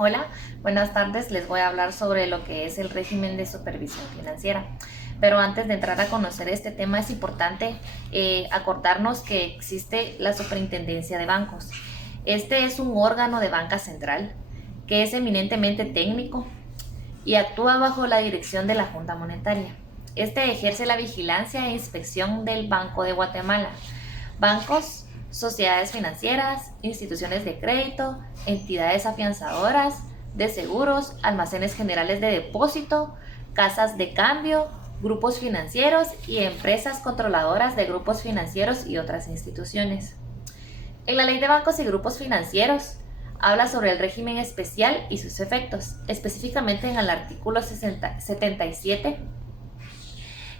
Hola, buenas tardes. Les voy a hablar sobre lo que es el régimen de supervisión financiera. Pero antes de entrar a conocer este tema es importante acordarnos que existe la Superintendencia de Bancos. Este es un órgano de banca central que es eminentemente técnico y actúa bajo la dirección de la Junta Monetaria. Este ejerce la vigilancia e inspección del Banco de Guatemala, bancos, sociedades financieras, instituciones de crédito, entidades afianzadoras, de seguros, almacenes generales de depósito, casas de cambio, grupos financieros y empresas controladoras de grupos financieros y otras instituciones. En la Ley de Bancos y Grupos Financieros habla sobre el régimen especial y sus efectos, específicamente en el artículo 77,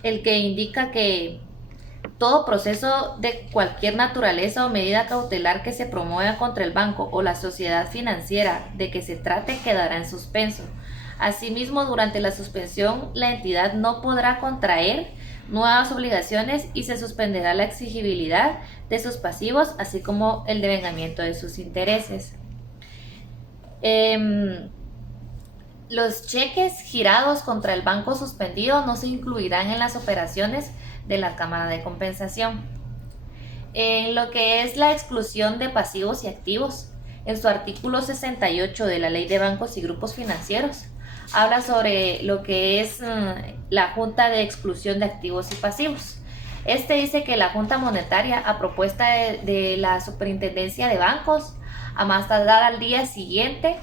el que indica que todo proceso de cualquier naturaleza o medida cautelar que se promueva contra el banco o la sociedad financiera de que se trate quedará en suspenso. Asimismo, durante la suspensión, la entidad no podrá contraer nuevas obligaciones y se suspenderá la exigibilidad de sus pasivos, así como el devengamiento de sus intereses. Los cheques girados contra el banco suspendido no se incluirán en las operaciones de la Cámara de Compensación. En lo que es la exclusión de pasivos y activos, en su artículo 68 de la Ley de Bancos y Grupos Financieros, habla sobre lo que es la Junta de Exclusión de Activos y Pasivos. Este dice que la Junta Monetaria, a propuesta de la Superintendencia de Bancos, a más tardar al día siguiente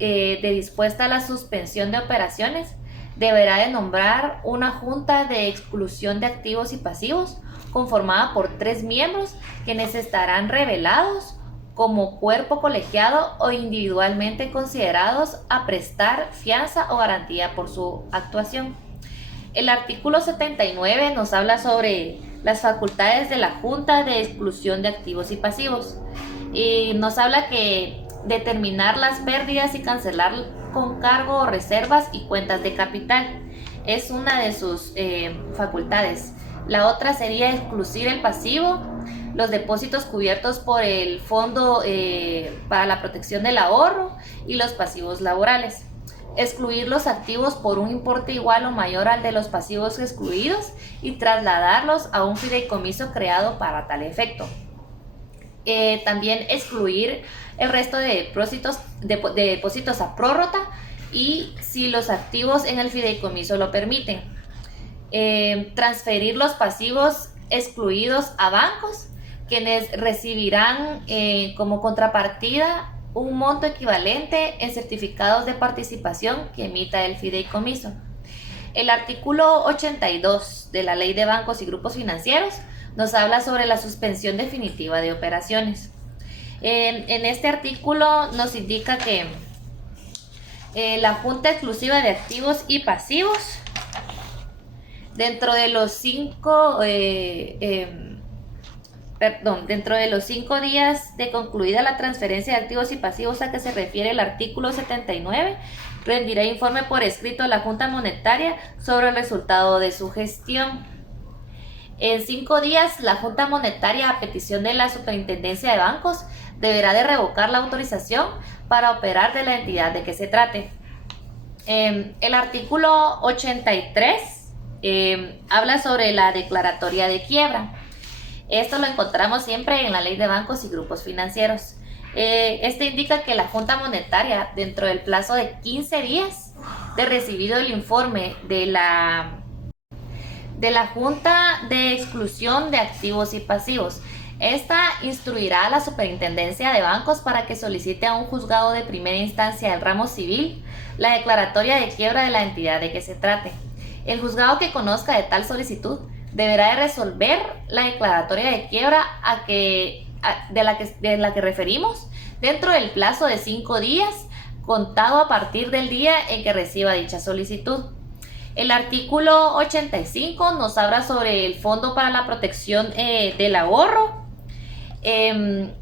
de dispuesta la suspensión de operaciones, deberá de nombrar una junta de exclusión de activos y pasivos conformada por 3 miembros quienes estarán revelados como cuerpo colegiado o individualmente considerados a prestar fianza o garantía por su actuación. El artículo 79 nos habla sobre las facultades de la Junta de Exclusión de Activos y Pasivos y nos habla que determinar las pérdidas y cancelar con cargo o reservas y cuentas de capital es una de sus facultades. La otra sería excluir el pasivo, los depósitos cubiertos por el Fondo para la Protección del Ahorro y los pasivos laborales. Excluir los activos por un importe igual o mayor al de los pasivos excluidos y trasladarlos a un fideicomiso creado para tal efecto. También excluir el resto de depósitos a prórrota y si los activos en el fideicomiso lo permiten. Transferir los pasivos excluidos a bancos, quienes recibirán como contrapartida un monto equivalente en certificados de participación que emita el fideicomiso. El artículo 82 de la Ley de Bancos y Grupos Financieros nos habla sobre la suspensión definitiva de operaciones. En este artículo nos indica que la Junta Exclusiva de Activos y Pasivos, dentro de los 5 días de concluida la transferencia de activos y pasivos a que se refiere el artículo 79, rendirá informe por escrito a la Junta Monetaria sobre el resultado de su gestión. En 5 días, la Junta Monetaria, a petición de la Superintendencia de Bancos, deberá de revocar la autorización para operar de la entidad de que se trate. El artículo 83 habla sobre la declaratoria de quiebra. Esto lo encontramos siempre en la Ley de Bancos y Grupos Financieros. Este indica que la Junta Monetaria, dentro del plazo de 15 días de recibido el informe de la Junta de Exclusión de Activos y Pasivos, esta instruirá a la Superintendencia de Bancos para que solicite a un juzgado de primera instancia del ramo civil la declaratoria de quiebra de la entidad de que se trate. El juzgado que conozca de tal solicitud deberá de resolver la declaratoria de quiebra de la que referimos dentro del plazo de 5 días, contado a partir del día en que reciba dicha solicitud. El artículo 85 nos habla sobre el Fondo para la Protección del Ahorro.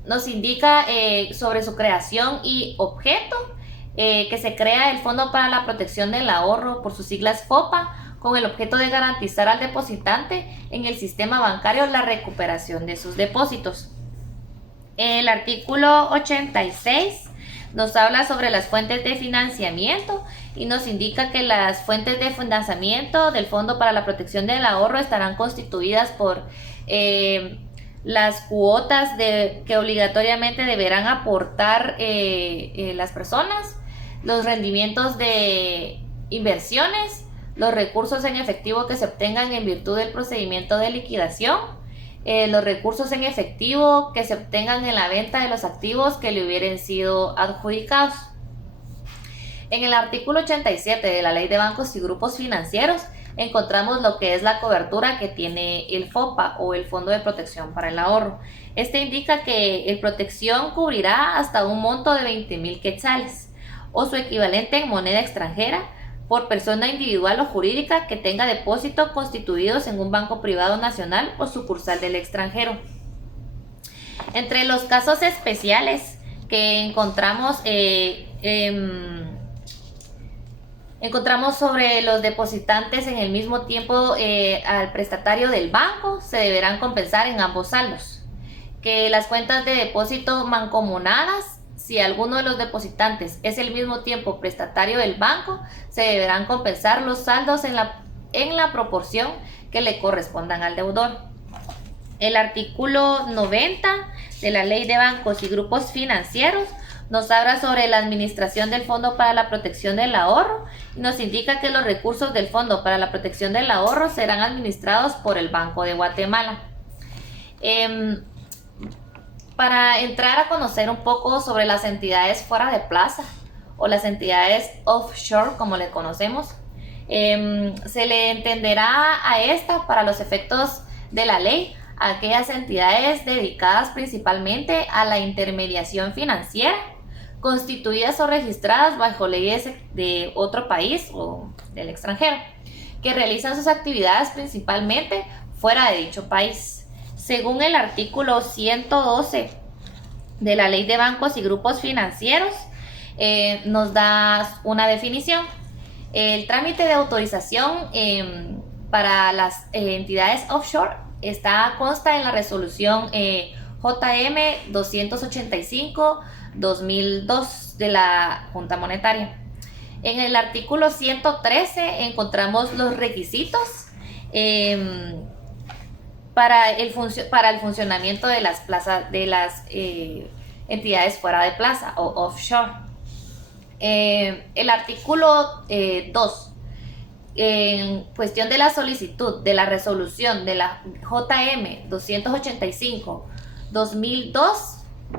Nos indica sobre su creación y objeto, que se crea el Fondo para la Protección del Ahorro, por sus siglas FOPA, con el objeto de garantizar al depositante en el sistema bancario la recuperación de sus depósitos. El artículo 86 nos habla sobre las fuentes de financiamiento y nos indica que las fuentes de financiamiento del Fondo para la Protección del Ahorro estarán constituidas por las cuotas que obligatoriamente deberán aportar las personas, los rendimientos de inversiones, los recursos en efectivo que se obtengan en virtud del procedimiento de liquidación, los recursos en efectivo que se obtengan en la venta de los activos que le hubieran sido adjudicados. En el artículo 87 de la Ley de Bancos y Grupos Financieros encontramos lo que es la cobertura que tiene el FOPA o el Fondo de Protección para el Ahorro. Este indica que el protección cubrirá hasta un monto de 20,000 quetzales o su equivalente en moneda extranjera por persona individual o jurídica que tenga depósitos constituidos en un banco privado nacional o sucursal del extranjero. Entre los casos especiales que encontramos sobre los depositantes en el mismo tiempo al prestatario del banco, se deberán compensar en ambos saldos. Que las cuentas de depósito mancomunadas, si alguno de los depositantes es al mismo tiempo prestatario del banco, se deberán compensar los saldos en la proporción que le correspondan al deudor. El artículo 90 de la Ley de Bancos y Grupos Financieros nos habla sobre la administración del Fondo para la Protección del Ahorro y nos indica que los recursos del Fondo para la Protección del Ahorro serán administrados por el Banco de Guatemala. Para entrar a conocer un poco sobre las entidades fuera de plaza o las entidades offshore, como le conocemos, se le entenderá a esta, para los efectos de la ley, a aquellas entidades dedicadas principalmente a la intermediación financiera, constituidas o registradas bajo leyes de otro país o del extranjero, que realizan sus actividades principalmente fuera de dicho país. Según el artículo 112 de la Ley de Bancos y Grupos Financieros, nos da una definición. El trámite de autorización para las entidades offshore consta en la resolución JM 285-2002 de la Junta Monetaria. En el artículo 113 encontramos los requisitos para el funcionamiento de las entidades fuera de plaza o offshore. El artículo 2, en cuestión de la solicitud de la resolución de la JM 285-2002,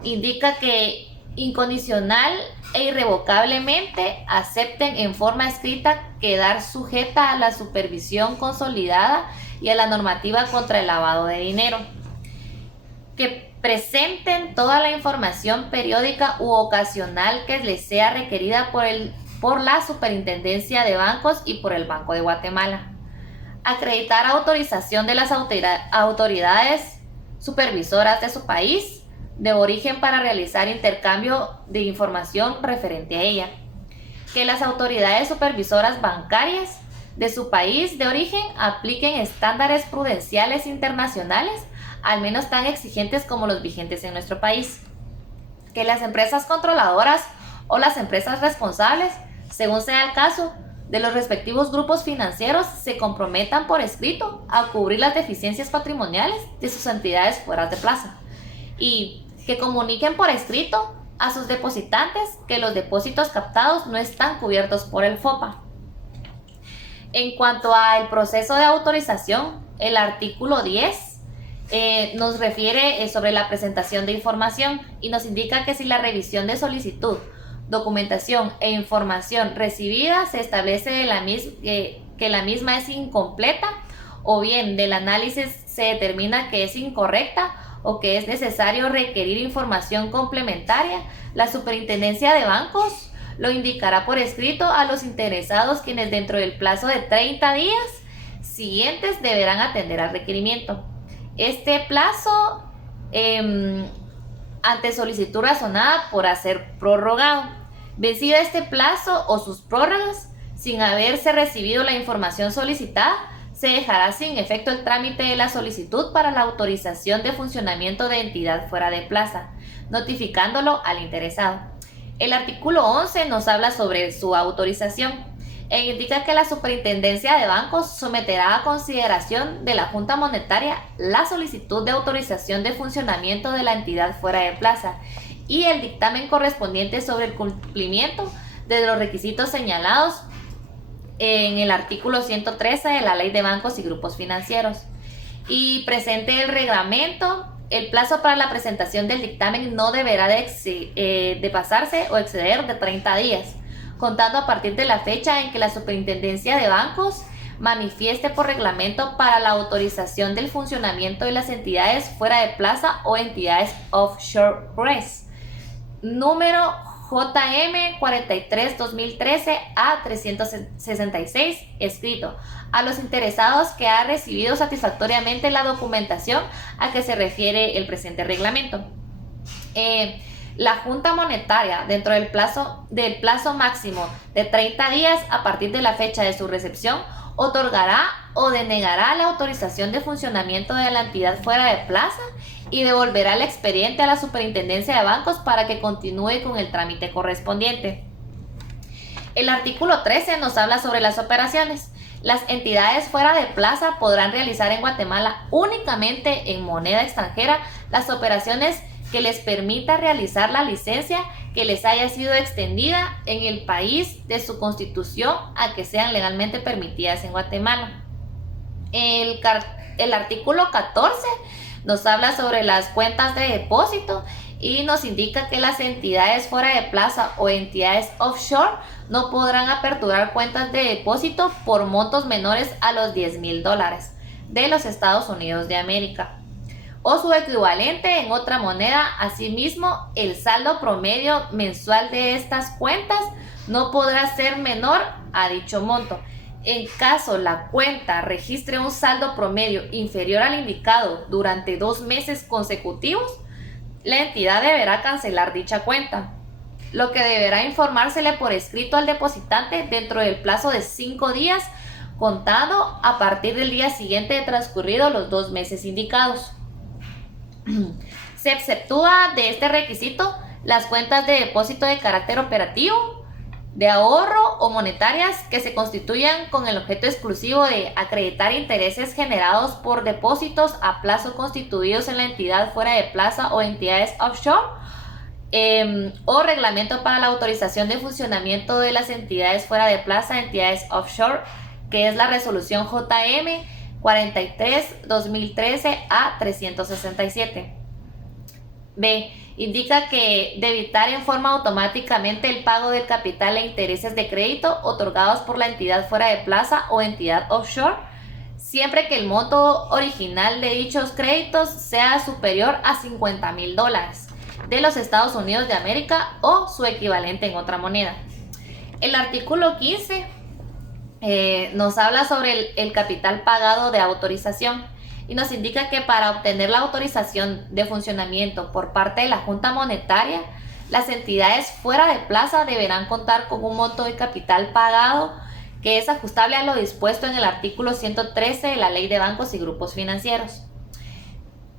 indica que incondicional e irrevocablemente acepten en forma escrita quedar sujeta a la supervisión consolidada y a la normativa contra el lavado de dinero, que presenten toda la información periódica u ocasional que les sea requerida por la Superintendencia de Bancos y por el Banco de Guatemala. Acreditar autorización de las autoridades supervisoras de su país de origen para realizar intercambio de información referente a ella. Que las autoridades supervisoras bancarias de su país de origen apliquen estándares prudenciales internacionales, al menos tan exigentes como los vigentes en nuestro país. Que las empresas controladoras o las empresas responsables, según sea el caso, de los respectivos grupos financieros se comprometan por escrito a cubrir las deficiencias patrimoniales de sus entidades fuera de plaza y que comuniquen por escrito a sus depositantes que los depósitos captados no están cubiertos por el FOPA. En cuanto al proceso de autorización, el artículo 10 nos refiere sobre la presentación de información y nos indica que si la revisión de solicitud, documentación e información recibida se establece que la misma es incompleta o bien del análisis se determina que es incorrecta o que es necesario requerir información complementaria, la Superintendencia de Bancos lo indicará por escrito a los interesados, quienes dentro del plazo de 30 días siguientes deberán atender al requerimiento. Este plazo ante solicitud razonada por ser prorrogado. Vencido este plazo o sus prórrogas, sin haberse recibido la información solicitada, se dejará sin efecto el trámite de la solicitud para la autorización de funcionamiento de entidad fuera de plaza, notificándolo al interesado. El artículo 11 nos habla sobre su autorización e indica que la Superintendencia de Bancos someterá a consideración de la Junta Monetaria la solicitud de autorización de funcionamiento de la entidad fuera de plaza y el dictamen correspondiente sobre el cumplimiento de los requisitos señalados en el artículo 113 de la Ley de Bancos y Grupos Financieros. Y presente el reglamento, el plazo para la presentación del dictamen no deberá de pasarse o exceder de 30 días, contando a partir de la fecha en que la Superintendencia de Bancos manifieste por reglamento para la autorización del funcionamiento de las entidades fuera de plaza o entidades offshore RES. Número JM 43-2013 a 366, escrito a los interesados que ha recibido satisfactoriamente la documentación a que se refiere el presente reglamento. La Junta Monetaria, dentro del plazo máximo de 30 días a partir de la fecha de su recepción, otorgará o denegará la autorización de funcionamiento de la entidad fuera de plaza y devolverá el expediente a la Superintendencia de Bancos para que continúe con el trámite correspondiente. El artículo 13 nos habla sobre las operaciones. Las entidades fuera de plaza podrán realizar en Guatemala únicamente en moneda extranjera las operaciones que les permita realizar la licencia que les haya sido extendida en el país de su constitución a que sean legalmente permitidas en Guatemala. El artículo 14 nos habla sobre las cuentas de depósito y nos indica que las entidades fuera de plaza o entidades offshore no podrán aperturar cuentas de depósito por montos menores a los $10,000 de los Estados Unidos de América o su equivalente en otra moneda. Asimismo, el saldo promedio mensual de estas cuentas no podrá ser menor a dicho monto. En caso la cuenta registre un saldo promedio inferior al indicado durante 2 meses consecutivos, la entidad deberá cancelar dicha cuenta, lo que deberá informársele por escrito al depositante dentro del plazo de 5 días, contado a partir del día siguiente de transcurridos los 2 meses indicados. Se exceptúa de este requisito las cuentas de depósito de carácter operativo, de ahorro o monetarias que se constituyan con el objeto exclusivo de acreditar intereses generados por depósitos a plazo constituidos en la entidad fuera de plaza o entidades offshore, o reglamento para la autorización de funcionamiento de las entidades fuera de plaza, entidades offshore, que es la resolución JM 43-2013 a 367. B. Indica que debitar en forma automáticamente el pago del capital e intereses de crédito otorgados por la entidad fuera de plaza o entidad offshore, siempre que el monto original de dichos créditos sea superior a $50,000 de los Estados Unidos de América o su equivalente en otra moneda. El artículo 15 nos habla sobre el capital pagado de autorización y nos indica que para obtener la autorización de funcionamiento por parte de la Junta Monetaria, las entidades fuera de plaza deberán contar con un monto de capital pagado que es ajustable a lo dispuesto en el artículo 113 de la Ley de Bancos y Grupos Financieros.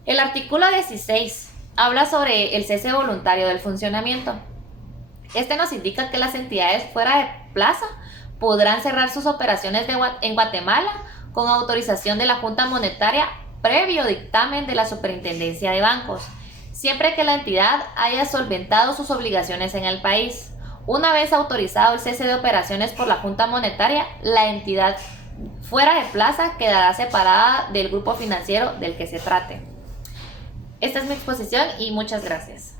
El artículo 16 habla sobre el cese voluntario del funcionamiento. Este nos indica que las entidades fuera de plaza podrán cerrar sus operaciones en Guatemala con autorización de la Junta Monetaria previo dictamen de la Superintendencia de Bancos, siempre que la entidad haya solventado sus obligaciones en el país. Una vez autorizado el cese de operaciones por la Junta Monetaria, la entidad fuera de plaza quedará separada del grupo financiero del que se trate. Esta es mi exposición y muchas gracias.